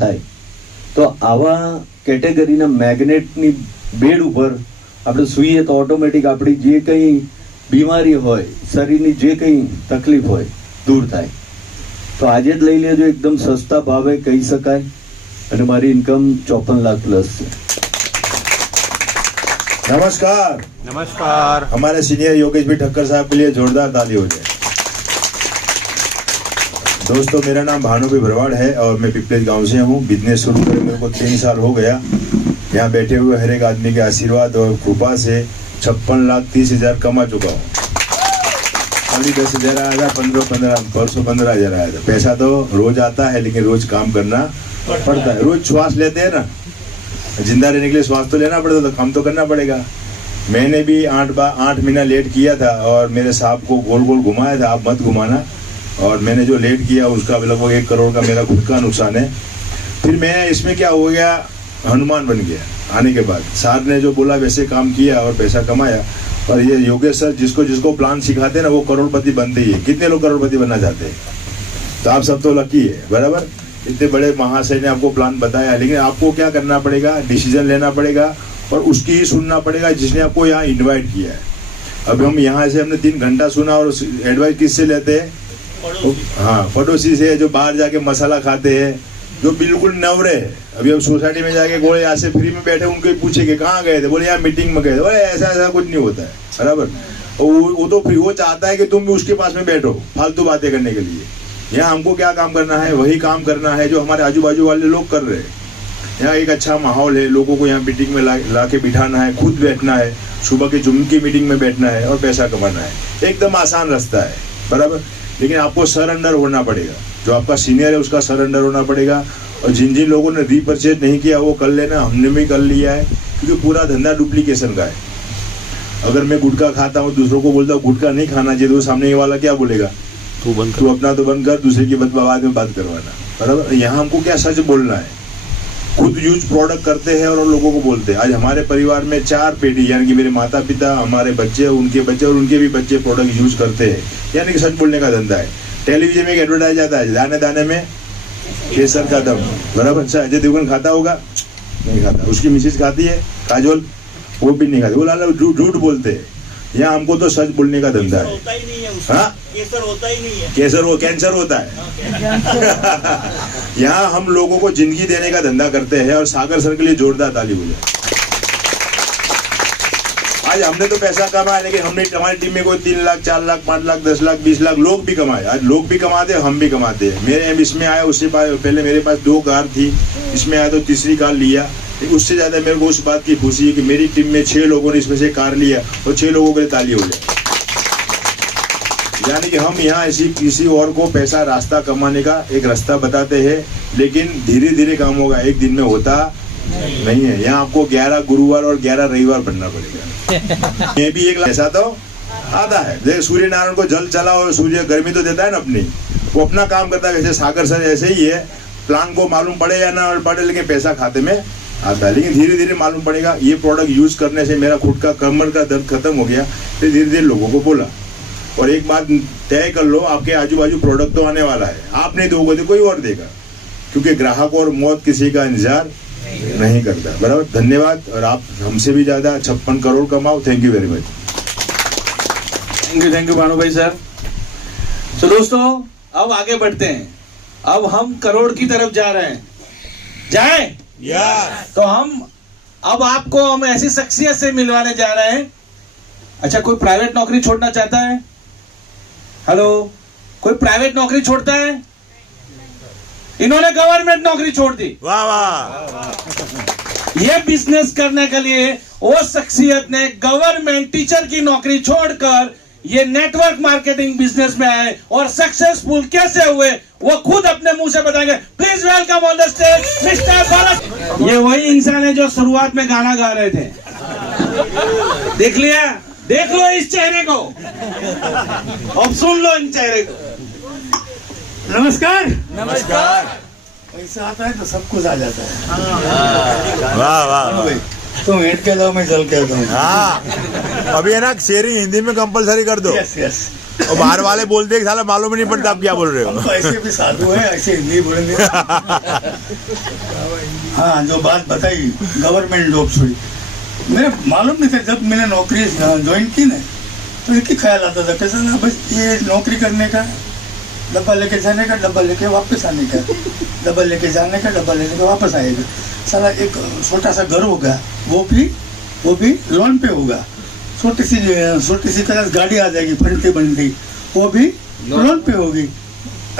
થાય. તો આવા કેટેગરીના મેગ્નેટની બેડ ઉપર આપણે સૂઈએ તો ઓટોમેટિક આપણી જે કંઈ બીમારી હોય, શરીરની જે કંઈ તકલીફ હોય દૂર થાય. તો આજે જ લઈ લેજો, એકદમ સસ્તા ભાવે કહી શકાય. અને મારી ઇન્કમ 54 लाख प्लस છે. नमस्कार. नमस्कार. हमारे सीनियर योगेश भाई ठक्कर साहब के लिए जोरदार ताली हो जाए. दोस्तों, मेरा नाम भानु भाई भरवाड़ है और मैं पिपलेज गांव से हूँ. बिजनेस शुरू करे मेरे को 3 साल हो गया. यहाँ बैठे हुए हर एक आदमी के आशीर्वाद और कृपा से 56,30,000 कमा चुका हूँ. खाली 10,000 आया था, 15,000 आया था. पैसा तो रोज आता है, लेकिन रोज काम करना पड़ता है. रोज श्वास लेते हैं ना, जिंदा रहने के लिए श्वास तो लेना पड़ता, तो काम तो करना पड़ेगा. मैंने भी 8 महीना लेट किया था और मेरे साहब को गोल गोल घुमाया था, आप मत घुमाना. और मैंने जो लेट किया उसका लगभग 1 करोड़ का मेरा खुद का नुकसान है. फिर मैं इसमें क्या हो गया, हनुमान बन गया. आने के बाद साहब ने जो बोला वैसे काम किया और पैसा कमाया. और ये योगेश सर जिसको जिसको प्लान सिखाते हैं ना, वो करोड़पति बनते ही है. कितने लोग करोड़पति बनना चाहते हैं? तो आप सब तो लकी है, बराबर. इतने बड़े महाशय ने आपको प्लान बताया, लेकिन आपको क्या करना पड़ेगा, डिसीजन लेना पड़ेगा और उसकी ही सुनना पड़ेगा जिसने आपको यहाँ इन्वाइट किया है. अब हम यहाँ से हमने 3 घंटा सुना और एडवाइस किससे लेते हैं? हाँ, पड़ोसी से, जो बाहर जाके मसाला खाते हैं, जो बिल्कुल नवरे. अभी हम सोसाइटी में जाके बोले यहाँ से फ्री में बैठे, उनको पूछे कि कहाँ गए थे, बोले यहाँ मीटिंग में गए थे. बोले ऐसा ऐसा कुछ नहीं होता है, बराबर. वो तो फ्री, वो चाहता है कि तुम भी उसके पास में बैठो फालतू बातें करने के लिए. यहाँ हमको क्या काम करना है, वही काम करना है जो हमारे आजू बाजू वाले लोग कर रहे हैं. यहाँ एक अच्छा माहौल है, लोगों को यहाँ मीटिंग में ला के बिठाना है, खुद बैठना है, सुबह की जुम्मे की मीटिंग में बैठना है और पैसा कमाना है. एकदम आसान रास्ता है, बराबर. लेकिन आपको सरेंडर होना पड़ेगा. जो आपका सीनियर है उसका सरेंडर होना पड़ेगा. और जिन जिन लोगों ने रीपरचेज नहीं किया वो कर लेना, हमने भी कर लिया है. क्योंकि पूरा धंधा डुप्लीकेशन का है. अगर मैं गुटखा खाता हूँ, दूसरों को बोलता हूँ गुटखा नहीं खाना चाहिए, तो सामने वाला क्या बोलेगा, तू अपना तो बंद कर, दूसरे की बाद में बात करवाना, बराबर. यहाँ हमको क्या सच बोलना है. खुद यूज प्रोडक्ट करते हैं और लोगों को बोलते हैं. आज हमारे परिवार में 4 पीढ़ी, यानी कि मेरे माता पिता, हमारे बच्चे, उनके बच्चे और उनके भी बच्चे प्रोडक्ट यूज करते हैं. यानी कि सच बोलने का धंधा है. टेलीविजन में एक एडवर्टाइज आता है, दाने दाने में केसर का दम, बराबर. अच्छा, अजय देवगन खाता होगा? नहीं खाता. उसकी मिसेज खाती है, काजोल, वो भी नहीं खाती. वो लाला झूठ बोलते हैं. यहाँ हमको तो सच बोलने का धंधा है. हाँ, केसर होता ही नहीं है. केसर वो कैंसर होता है. यहाँ हम लोगों को जिंदगी देने का धंधा करते हैं. और सागर सर के लिए जोरदार ताली हो जाए. आज हमने तो पैसा कमाया, लेकिन हमने हमारी टीम में कोई 3 लाख, 4 लाख, 5 लाख, 10 लाख, 20 लाख लोग भी कमाए. आज लोग भी कमाते हैं, हम भी कमाते हैं. मेरे इसमें आया, उससे पहले मेरे पास 2 कार थी, इसमें आया तो तीसरी कार लिया. उससे ज्यादा मेरे को उस बात की खुशी है कि मेरी टीम में 6 लोगों ने इसमें से कार लिया और 6 लोगों के लिए ताली हो जाए. यानी कि हम यहाँ ऐसी किसी और को पैसा रास्ता कमाने का एक रास्ता बताते हैं, लेकिन धीरे धीरे काम होगा, एक दिन में होता नहीं है. यहाँ आपको 11 गुरुवार और 11 रविवार बनना पड़ेगा. ये भी एक ऐसा तो आता है. जैसे सूर्य नारायण को जल चला और सूर्य गर्मी तो देता है ना अपनी, वो अपना काम करता है. वैसे सागर सर ऐसे ही है. प्लान को मालूम पड़े या ना पड़े, लेकिन पैसा खाते में आता है. लेकिन धीरे धीरे मालूम पड़ेगा. ये प्रोडक्ट यूज करने से मेरा खुद का कमर का दर्द खत्म हो गया. फिर धीरे धीरे लोगों को बोला. और एक बात तय कर लो, आपके आजू बाजू प्रोडक्ट तो आने वाला है. आप नहीं दोगे तो कोई और देगा, क्योंकि ग्राहक और मौत किसी का इंतजार नहीं करता, बराबर. धन्यवाद. और आप हमसे भी ज्यादा 56 करोड़ कमाओ. Thank you very much. Thank you Bhanu भाई सर. तो दोस्तों, अब आगे बढ़ते हैं. अब हम करोड़ की तरफ जा रहे हैं. जाए तो अब आपको हम ऐसी शख्सियत से मिलवाने जा रहे हैं. अच्छा, कोई प्राइवेट नौकरी छोड़ना चाहता है? हेलो, कोई प्राइवेट नौकरी छोड़ता है? इन्होंने गवर्नमेंट नौकरी छोड़ दी. वाह वाह. ये बिजनेस करने के लिए वो शख्सियत ने गवर्नमेंट टीचर की नौकरी छोड़कर ये नेटवर्क मार्केटिंग बिजनेस में आए और सक्सेसफुल कैसे हुए वो खुद अपने मुंह से बताएंगे. Please welcome on the stage mister Bharat. ये वही इंसान है जो शुरुआत में गाना गा रहे थे. देख लिया? देख लो इस चेहरे को, अब सुन लो इन चेहरे को. नमस्कार. नमस्कार. पैसा आता है तो सब कुछ आ जाता है. वाह वाह. तुम हेट के दो, मैं चल के दूं. हाँ. अभी है ना शेयरिंग हिंदी में कंपलसरी कर दो यस यस। और बाहर वाले बोलते हैं कि साला मालूम ही नहीं पड़ता आप क्या बोल रहे हम हो। तो ऐसे भी साधु हैं, ऐसे हिंदी बोलेंगे। हाँ, जो बात बताई गवर्नमेंट जॉब छोड़ी, मेरे मालूम नहीं था। जब मैंने नौकरी ज्वाइन की ना, तो एक ही ख्याल आता था कैसा ना, बस ये नौकरी करने का, डब्बा लेके जाने का, डब्बा लेके वापस आने का, डब्बा लेके जाने का, डब्बा लेके वापस आएगा। साला एक छोटा सा घर होगा, वो भी लोन पे होगा। छोटी सी कलास गाड़ी आ जाएगी बनती बनती, वो भी लोन पे होगी।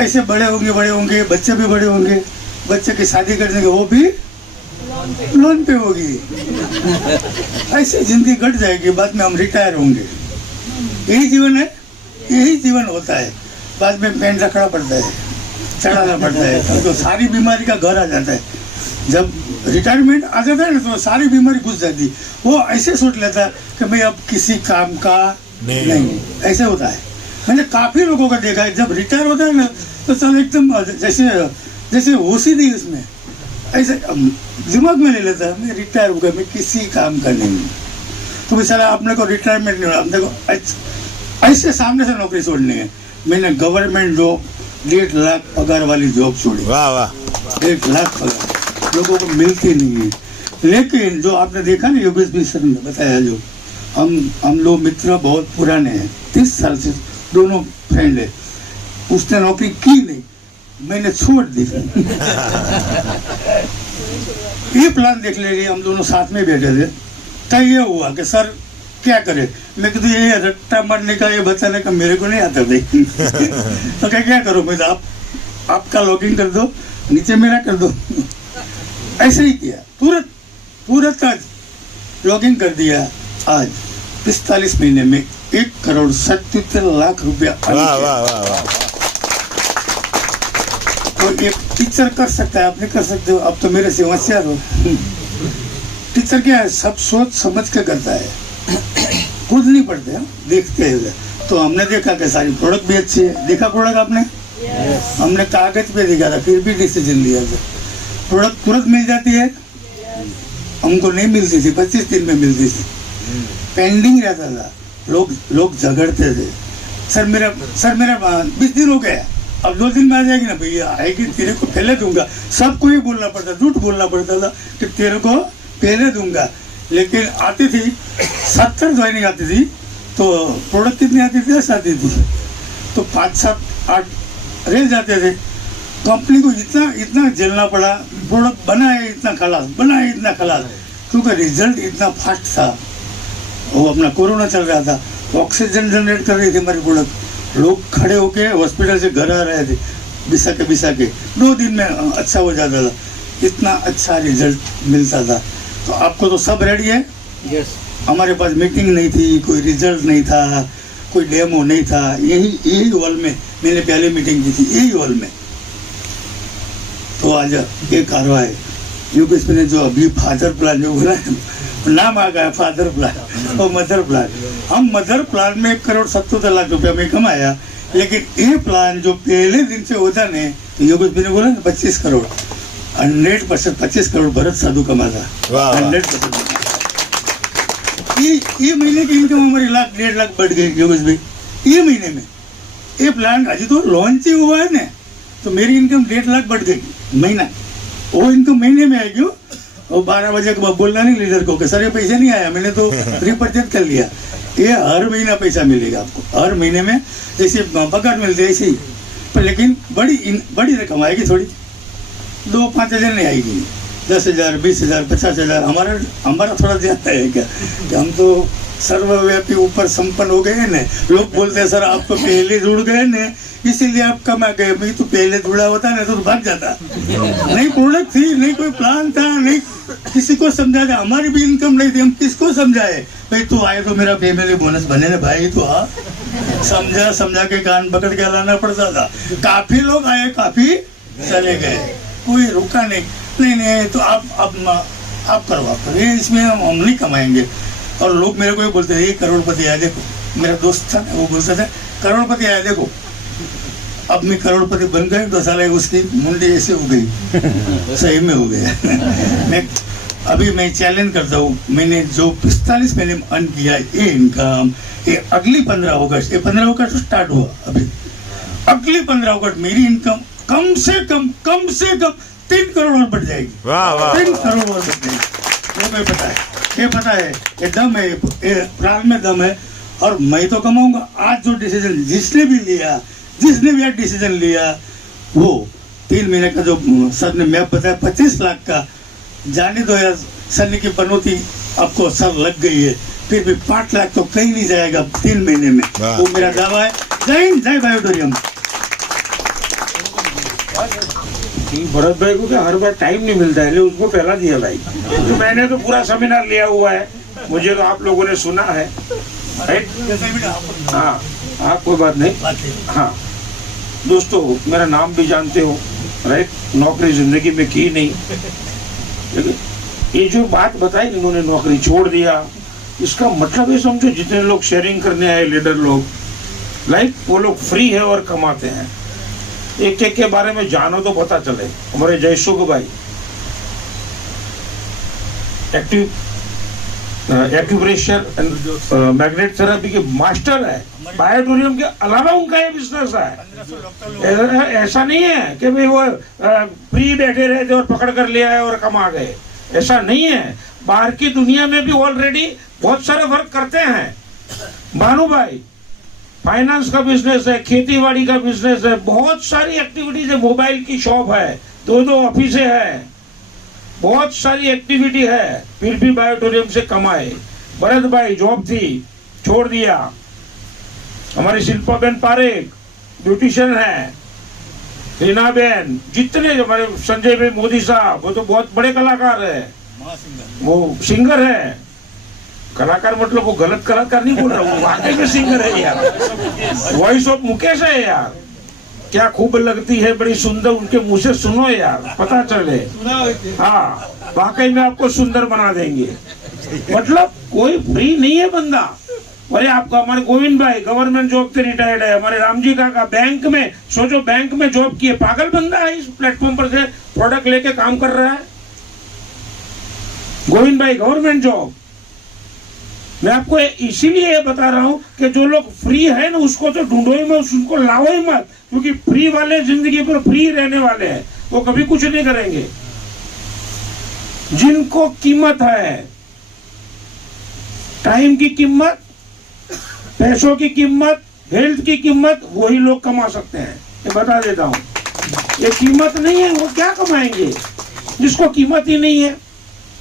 ऐसे बड़े होंगे, बच्चे भी बड़े होंगे, बच्चे की शादी करने के वो भी लोन पे होगी। ऐसे जिंदगी कट जाएगी, बाद में हम रिटायर होंगे। यही जीवन है, यही जीवन होता है। बाद में पेन रखना पड़ता है, चढ़ाना पड़ता है, तो सारी बीमारी का घर आ जाता है। जब रिटायरमेंट आ जाता है ना, तो सारी बीमारी घुस जाती। वो ऐसे सोच लेता है कि मैं अब किसी काम का नहीं, ऐसे होता है। मैंने काफी लोगों का देखा है, जब रिटायर होता है ना, तो चल एकदम जैसे होश ही नहीं उसमें, ऐसे दिमाग में ले लेता है मैं रिटायर हो गया, मैं किसी काम का नहीं। तो बेचारा अपने को रिटायरमेंट नहीं हो, अपने को ऐसे सामने से नौकरी छोड़नी है। मैंने गवर्नमेंट जॉब 1.5 लाख पगार वाली जॉब छोड़ी। वाह वाह। 1 लाख पगार लोगों को मिलती नहीं है। लेकिन जो आपने देखा ना, योगेश भी सर ने बताया, जो हम लोग मित्र बहुत पुराने हैं, 30 साल से दोनों फ्रेंड है। उसने नौकरी की नहीं, मैंने छोड़ दी। ये प्लान देख ले, हम दोनों साथ में बैठे थे। तय ये हुआ कि सर क्या करे। मैं कहती ये रट्टा मारने का, ये बताने का मेरे को नहीं आता भाई। तो क्या करो, मैं आपका लॉगिन कर दो, नीचे मेरा कर दो। ऐसे ही किया, तुरंत आज लॉगिन कर दिया। आज 45 महीने में 1,77,00,000 रुपया। वाह वाह वाह वाह। तो एक टीचर कर सकता है, आप नहीं कर सकते हो। अब तो मेरे से होशियार हो। टीचर क्या है, सब सोच समझ के करता है, खुद नहीं पढ़ते हैं, देखते हैं। तो हमने देखा कि सारी प्रोडक्ट भी अच्छी है। देखा प्रोडक्ट आपने? हमने कागज पे देखा था, फिर भी डिसीजन लिया था। प्रोडक्ट तुरंत मिल जाती है, हमको नहीं मिलती थी, 25 दिन में मिलती थी, पेंडिंग रहता था। लोग झगड़ते थे, सर मेरा 20 दिन हो गया, अब 2 दिन में आ जाएगी ना। भैया आएगी, तेरे को पहले दूंगा। सबको ही बोलना पड़ता, झूठ बोलना पड़ता था कि तेरे को पहले दूंगा। लेकिन आती थी 70 ज्वाइनिंग आती थी, तो प्रोडक्ट कितनी आती थी? 10 आती थी, तो 5, 7, 8 रह जाते थे। कंपनी को इतना झेलना पड़ा। प्रोडक्ट बनाए इतना खलास, क्योंकि रिजल्ट इतना फास्ट था। वो अपना कोरोना चल रहा था, ऑक्सीजन जनरेट कर रही थी हमारी प्रोडक्ट। लोग खड़े होके हॉस्पिटल से घर आ रहे थे, बिसा के 2 दिन में अच्छा हो जाता था। इतना अच्छा रिजल्ट मिलता था। तो आपको तो सब रेडी है? यस। हमारे पास मीटिंग नहीं थी, कोई रिजल्ट नहीं था, कोई डेमो नहीं था। यही हॉल में मैंने पहले मीटिंग की थी, यही हॉल में। तो आज ये कार्रवाई योगेश ने जो अभी फादर प्लान जो बोला है, नाम आ गया फादर प्लान और मदर प्लान। हम मदर प्लान में 1,77,00,000 रुपया में कमाया, लेकिन ये प्लान जो पहले दिन से होता नहीं, तो योगेश ने बोला ना 25 करोड़, 100% 25 करोड़ भरत साधु कमाता। 100%। ये महीने की इनकम हमारी 1,00,000 1,50,000 बढ़ गई योगेश भाई, ये महीने में। ये प्लान अभी तो लॉन्च ही हुआ है ना, तो मेरी इनकम 1,50,000 बढ़ गई महीना। वो इनकम महीने में आएगी। और 12 बजे के बाद बोलना नहीं लीडर को कि सर ये पैसे नहीं आया, मैंने तो रिपर्चेज कर लिया। ये हर महीना पैसा मिलेगा आपको, हर महीने में जैसे पगार मिलते है ऐसे ही। पर लेकिन बड़ी रकम आएगी, थोड़ी 2-5 हज़ार नहीं आएगी, 10,000, 20,000, 50,000। हमारा थोड़ा ज्यादा है क्या कि हम तो सर्वव्यापी ऊपर संपन्न हो गए हैं ना। लोग बोलते हैं सर आप तो पहले जुड़ गए ना, इसीलिए आप कमा गए। मैं तो पहले जुड़ा होता ना तो भाग जाता। नहीं प्रोडक्ट थी, नहीं कोई प्लान था, नहीं किसी को समझा था, हमारी भी इनकम नहीं थी, हम किसको समझाए? भाई तू आए तो मेरा फैमिली बोनस बने ना भाई, तो आ समझा के कान पकड़ के लाना पड़ता था। काफी लोग आए, काफी चले गए, कोई रुका नहीं। तो आप करो, ये इसमें हम नहीं कमाएंगे। और लोग मेरे को ये बोलते हैं ये करोड़पति आया देखो। मेरा दोस्त था वो बोलता था करोड़पति आया देखो। अब मैं करोड़पति बन गए तो साला उसकी मुंडी ऐसे हो गई, सही में हो गया। मैं अभी मैं चैलेंज करता हूँ, मैंने जो 45 महीने में अर्न किया ये इनकम, ये अगली 15 अगस्त, ये 15 अगस्त स्टार्ट हुआ, अभी अगली 15 अगस्त मेरी इनकम कम से कम 3 करोड़ और बढ़ जाएगी। वाह वाह 3 करोड़ और बढ़ जाएगी। वो मैं पता है, ये पता है, ये दम है, ये प्राण में दम है। और मैं तो कमाऊंगा। आज जो डिसीजन जिसने भी आज डिसीजन लिया, वो 3 महीने का जो सर ने मैप बताया 25 लाख का, जाने दो यार, सर की पनौती आपको सर लग गई है, फिर भी 5 लाख तो कहीं नहीं जाएगा 3 महीने में। वो मेरा दावा है। जय हिंद, जय बायोटोरियम। भरत भाई को क्या हर बार टाइम नहीं मिलता है, उसको पहला दिया भाई। तो मैंने तो पूरा सेमिनार लिया हुआ है, मुझे तो आप लोगों ने सुना है, राइट? हाँ, कोई बात नहीं। हाँ दोस्तों, मेरा नाम भी जानते हो, राइट? नौकरी जिंदगी में की नहीं, लेकिन ये जो बात बताई इन्होंने, नौकरी छोड़ दिया, इसका मतलब ये समझो जितने लोग शेयरिंग करने आए लीडर लोग, लाइक वो लोग फ्री है और कमाते हैं। एक एक के बारे में जानो तो पता चले। हमारे जयसुख भाई एक्यूप्रेशर एंड मैग्नेट थेरेपी के मास्टर है, बायोटोरियम के अलावा उनका ये बिजनेस है। ऐसा नहीं है कि भाई वो फ्री बैठे रहे थे और पकड़ कर ले आए और कमा गए, ऐसा नहीं है। बाहर की दुनिया में भी ऑलरेडी बहुत सारे वर्क करते हैं। भानु भाई फाइनेंस का बिजनेस है, खेतीबाड़ी का बिजनेस है, बहुत सारी एक्टिविटीज है, मोबाइल की शॉप है, 2 ऑफिस है, बहुत सारी एक्टिविटी है, फिर भी बायोटोरियम से कमाए। भरत भाई जॉब थी, छोड़ दिया। हमारी शिल्पा बेन पारेख ब्यूटिशियन है, रीना बेन, जितने हमारे संजय भाई मोदी साहब, वो तो बहुत बड़े कलाकार है, वो सिंगर है। कलाकार मतलब वो गलत कलाकार नहीं बोल रहा हूँ, वाकई में सिंगर है यार। वॉइस ऑफ मुकेश है यार, क्या खूब लगती है, बड़ी सुंदर, उनके मुंह से सुनो यार, पता चले। हाँ, वाकई में आपको सुंदर बना देंगे। मतलब कोई फ्री नहीं है बंदा। अरे आपका हमारे गोविंद भाई गवर्नमेंट जॉब से रिटायर्ड है, हमारे रामजी काका बैंक में, सोचो बैंक में जॉब किए, पागल बंदा है, इस प्लेटफॉर्म पर से प्रोडक्ट लेके काम कर रहा है। गोविंद भाई गवर्नमेंट जॉब। मैं आपको इसीलिए ये बता रहा हूं कि जो लोग फ्री है ना, उसको तो ढूंढो ही मत, उसको लाओ ही मत, क्योंकि फ्री वाले जिंदगी पर फ्री रहने वाले हैं, वो कभी कुछ नहीं करेंगे। जिनको कीमत है, टाइम की कीमत, पैसों की कीमत, हेल्थ की कीमत, वही लोग कमा सकते हैं। ये बता देता हूं। ये कीमत नहीं है, वो क्या कमाएंगे जिसको कीमत ही नहीं है।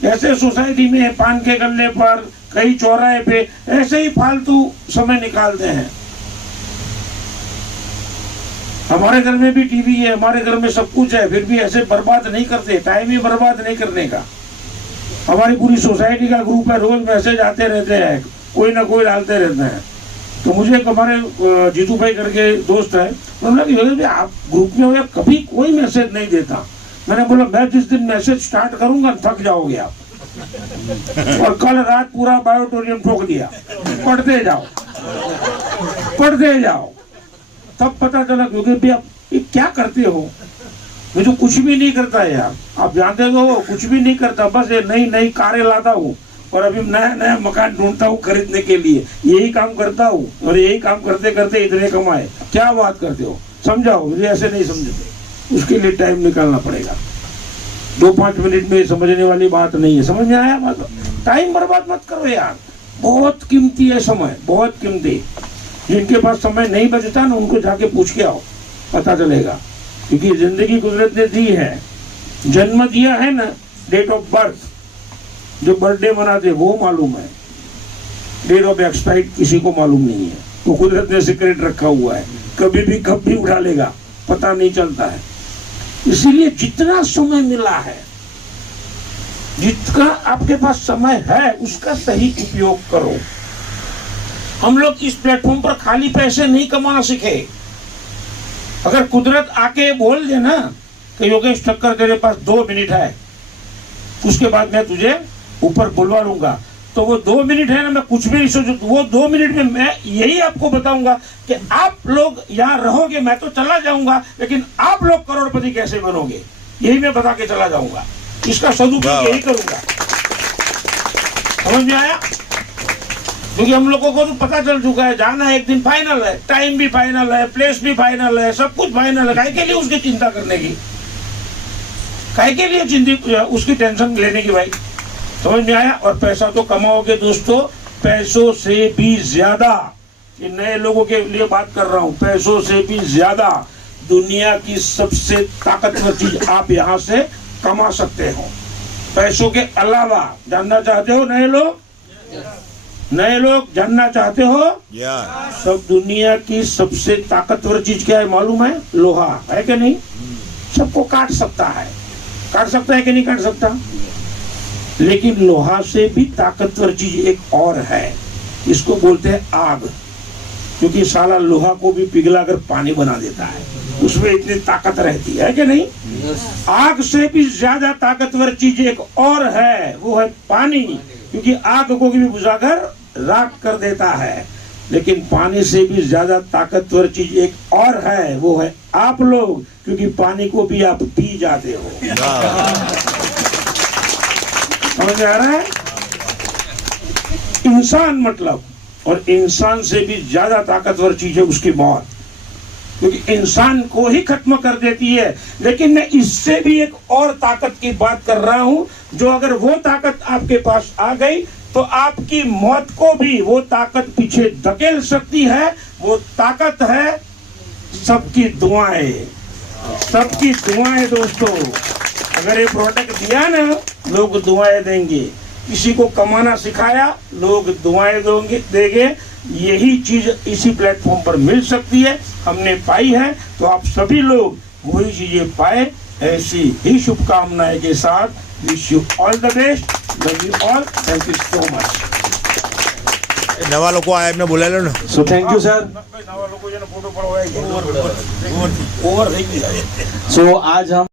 ऐसे सोसाइटी में पान के गल्ले पर, कहीं चौराहे पे ऐसे ही फालतू समय निकालते हैं। हमारे घर में भी टीवी है, हमारे घर में सब कुछ है, फिर भी ऐसे बर्बाद नहीं करते, टाइम ही बर्बाद नहीं करने का। हमारी पूरी सोसाइटी का ग्रुप है, रोज मैसेज आते रहते हैं, कोई ना कोई डालते रहते हैं। तो मुझे एक हमारे जीतू भाई करके दोस्त है, उन्होंने आप ग्रुप में हो, कभी कोई मैसेज नहीं देता। मैंने बोला मैं जिस दिन मैसेज स्टार्ट करूंगा थक जाओगे आप। और कल रात पूरा बायोटोरियम ठोक दिया, पढ़ते जाओ, तब पता चला। क्योंकि भी आप ये क्या करते हो, मैं तो कुछ भी नहीं करता है यार, आप जानते हो, कुछ भी नहीं करता, बस ये नई कारें लाता हूँ और अभी नया मकान ढूंढता हूँ खरीदने के लिए, यही काम करता हूँ और यही काम करते करते इतने कमाए। क्या बात करते हो, समझाओ मुझे, ऐसे नहीं समझते, उसके लिए टाइम निकालना पड़ेगा। 2-5 मिनट में समझने वाली बात नहीं है। समझ में आया बात? टाइम बर्बाद मत करो यार, बहुत कीमती है समय, बहुत कीमती। जिनके पास समय नहीं बचता ना, उनको जाके पूछ के आओ, पता चलेगा। क्योंकि जिंदगी कुदरत ने दी है, जन्म दिया है ना, डेट ऑफ बर्थ, जो बर्थडे मनाते वो मालूम है, डेट ऑफ एक्सपायर किसी को मालूम नहीं है। वो कुदरत ने सीक्रेट रखा हुआ है, कभी भी कब भी उठा लेगा, पता नहीं चलता है। इसीलिए जितना समय मिला है, जितना आपके पास समय है, उसका सही उपयोग करो। हम लोग इस प्लेटफॉर्म पर खाली पैसे नहीं कमाना सीखे। अगर कुदरत आके बोल दे ना कि योगेश ठक्कर तेरे पास 2 मिनट है, उसके बाद मैं तुझे ऊपर बुलवा लूंगा, तो वो 2 मिनट है ना, मैं कुछ भी नहीं सोचूं, वो 2 मिनट में मैं यही आपको बताऊंगा कि आप लोग यहाँ रहोगे, मैं तो चला जाऊंगा, लेकिन आप लोग करोड़पति कैसे बनोगे, यही मैं बता के चला जाऊंगा। इसका सदुपयोग यही करूंगा। समझ में आया? क्योंकि हम लोगों को तो पता चल चुका है, जाना एक दिन फाइनल है, टाइम भी फाइनल है, प्लेस भी फाइनल है, सब कुछ फाइनल है। काहे के लिए उसकी चिंता करने की, काहे के लिए चिंतित उसकी टेंशन लेने की भाई? समझ में आया? और पैसा तो कमाओगे दोस्तों, पैसों से भी ज्यादा, ये नए लोगों के लिए बात कर रहा हूं, पैसों से भी ज्यादा दुनिया की सबसे ताकतवर चीज आप यहां से कमा सकते हो। पैसों के अलावा, जानना चाहते हो नए लोग? नए लोग जानना चाहते हो? सब दुनिया की सबसे ताकतवर चीज क्या है मालूम है? लोहा है कि नहीं? सबको काट सकता है कि नहीं काट सकता? लेकिन लोहा से भी ताकतवर चीज एक और है, इसको बोलते हैं आग। क्योंकि साला लोहा को भी पिघला कर पानी बना देता है, उसमें इतनी ताकत रहती है कि नहीं? आग से भी ज्यादा ताकतवर चीज एक और है, वो है पानी। क्योंकि आग को भी बुझाकर राख कर देता है। लेकिन पानी से भी ज्यादा ताकतवर चीज एक और है, वो है आप लोग। क्योंकि पानी को भी आप पी जाते हो। समझ आ रहा है? इंसान मतलब, और इंसान से भी ज्यादा ताकतवर चीज है उसकी मौत, क्योंकि इंसान को ही खत्म कर देती है। लेकिन मैं इससे भी एक और ताकत की बात कर रहा हूं, जो अगर वो ताकत आपके पास आ गई तो आपकी मौत को भी वो ताकत पीछे धकेल सकती है। वो ताकत है सबकी दुआएं। सबकी दुआएं दोस्तों, अगर ये प्रोडक्ट दिया ना, लोग दुआएं देंगे। किसी को कमाना सिखाया, लोग दुआएं देंगे। यही चीज इसी प्लेटफॉर्म पर मिल सकती है, हमने पाई है। तो आप सभी लोग वही चीजें पाए, ऐसी ही शुभकामनाएं के साथ wish you all the best. Love you all, thank you so much. નવા લોકો આ એમને બોલાયેલો ને સો થેન્ક યુ સર. નવા લોકો જેને ફોટો પડવાય ઓવર થઈ ગયા. सो आज हम